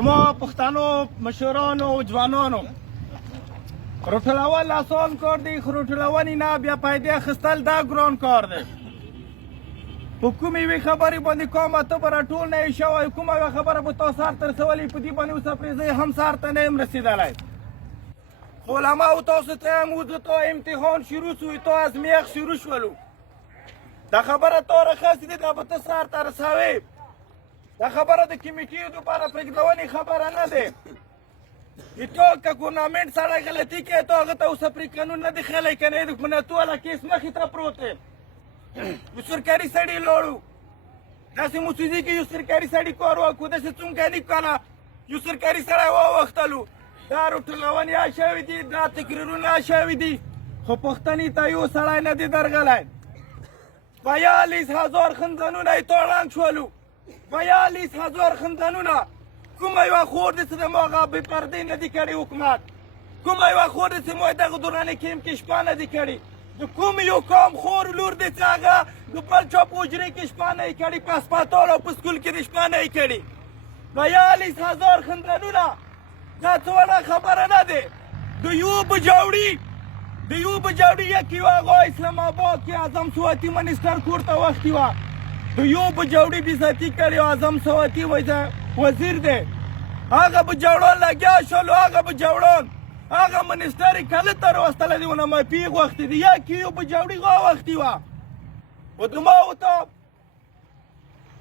زما پښتنو مشرانو او ځوانانو راټولول اسان کار دی، خو راټولونې نه بیا پیدا اخیستل دا ګران کار دی. په کومې یوې خبرې باندې کومه ته به راټول نه یې شوی، کومه یوه خبره به تا سر ته رسولې، په دې باندې اوس پرې زه هم سر ته نه یم رسېدلی. خو علماو تاسو ته هم تا امتحان شروع شوی، تا ازمیښت شروع شولو. دا خبره تا راخستې دی، دا به ته سر ته رسوې. دا خبره د کمیټې دپاره پرېږدونې خبره نه دی. تو که ګورنمنټ سړی غلطي کوي، تو هغه ته اوس پرې قانون نه دی خلی، که نه د منتواله کیس مخې ته پروت دی. یو سرکاري سړي لاړو، داسې مسودي کې یو سرکاري سړي کار وکړو، داسې څومره نه کنه یو سرکاري سړی واوښتلو. دا راټولونې شوي دي، دا تقریرونه شوي دي، خو پښتنې ته یو سړی نه دی درغلی. 42,000 خندانونه یې تاړنګ شولو، 42,000 خندانونه. کومه یوه خور دی چې د ما هغه بې پردې نه دی کړی حکومت، کومه یوه خور دی چې ما دغه دوراني کیم کې شپه نه دی کړې، د کوم یو قوم خور لور دی چې هغه د بل چا په حجرې کې شپه نه یې کړې، په هسپتال او په سکول کې د شپه نه یې کړې. 42,000 خندانونه، دا څه وړه خبره نه دی. د یو بجاوړي یک یو هغه اسلام آباد کې اعظم سواتي منیستر کور ته وختي وه، د یو بجاوړي بېزتي کړې، اعظم سواتي وزیر دی. هغه بجاوړان لګیا شولو، هغه بجاوړان هغه منیستر یې کله ته راوستلی دی، ونه پیغ وختي دی، یک یو بجاوړي غا وختي وه. و د ما ورته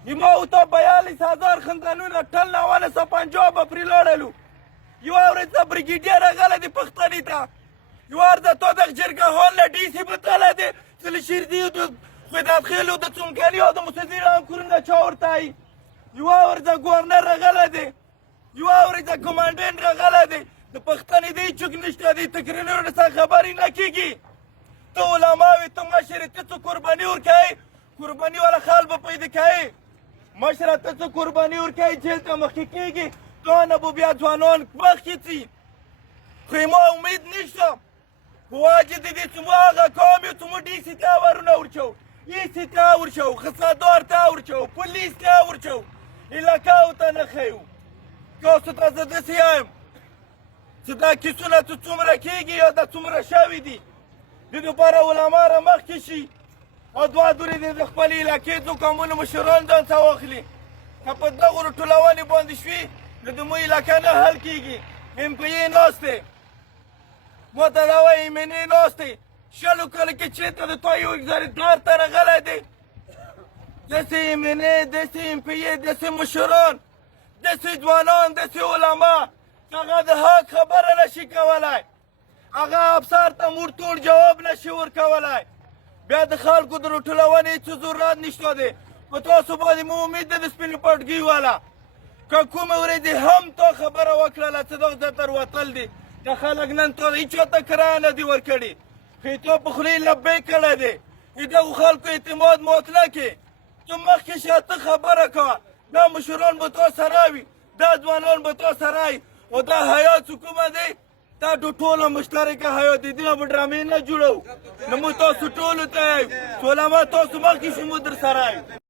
42,000 خندانونه ټل 950 به پرې لاړلو. یوه ورځ د بریګیډیر راغلی دی پښتنې ته، یوه ورځ تا دغه جرګهوال له ډي سي به تللی دی چې له شیردي د خدادخیلو د څمکني او د مستدیران کورونه چا ورته وایي. یوه ورځ ګورنر راغلی دی، یوه ورځ کمانډنټ راغلی دی. د پښتنې د هېڅوک نشته، د تقریرونو څخه خبرې نه کېږي. ته علما وې، ته مشر یې، ته څه قرباني ورکوې، قرباني والا خال به پیدا کوې. مشره ته څه قرباني ورکوې، جیل ته مخکې کېږي، تا نه به بیا ځوانان مخکې ځي. خو ما امید نشته په وجه د دې چې مو هغه قوم یو چې مو ډي سي ته ورونه ورچو، ای سي ته ورچو، خصادار ته ورچو، پولیس ته ورچو، علاقاو ته نه ښیو. تاسو ته زه داسې یم چې دا کیسونه چې څومره کېږي یا دا څومره شوي دي، دې دپاره علما را مخکې شي او دوه دورې دې د خپلې علاقې څو قومونو مشران ځان ته واخلي. که په دغو راټولونې باندې شوي نو د مو علاقه نه حل کېږي. ام پی ای ناست دی، ما ته دا وایي ایم ان ای ناست دی. شلو کله کې چېرته د تا یو اګزارېدار ته راغلی دی، داسې ایم ان ای، داسې ام پی ای، داسې مشران، داسې ځوانان، داسې علما، هغه د حق خبره نشي کولی، هغه افسر ته مورتوړ جواب نشي ورکولی. بیا د خلکو د راټولونې هېڅ ضرورت نشته دی. په تاسو باندې مو امید دی د سپینې پټګۍ والا، که کومه ورځ هم تا خبره وکړله چې دغه ځای ته وتل دي، د خلک نن تا هېچا ته کرایه نه دي ورکړي، خو تا په خولې لبیک کړی دی. د دغو خلکو اعتماد مات نه کړې، ته مخکې شه، ته خبره کوه. دا مشران به تا سره وي، دا ځوانان به تا سره وي، او دا حیات چې کومه دی دا ټوله مشترکه حیات دی، دغه به ډرامې نه جوړوو. نو موږ تاسو ټولو ته یو چې علما تاسو مخکې شو، موږ در سره یو.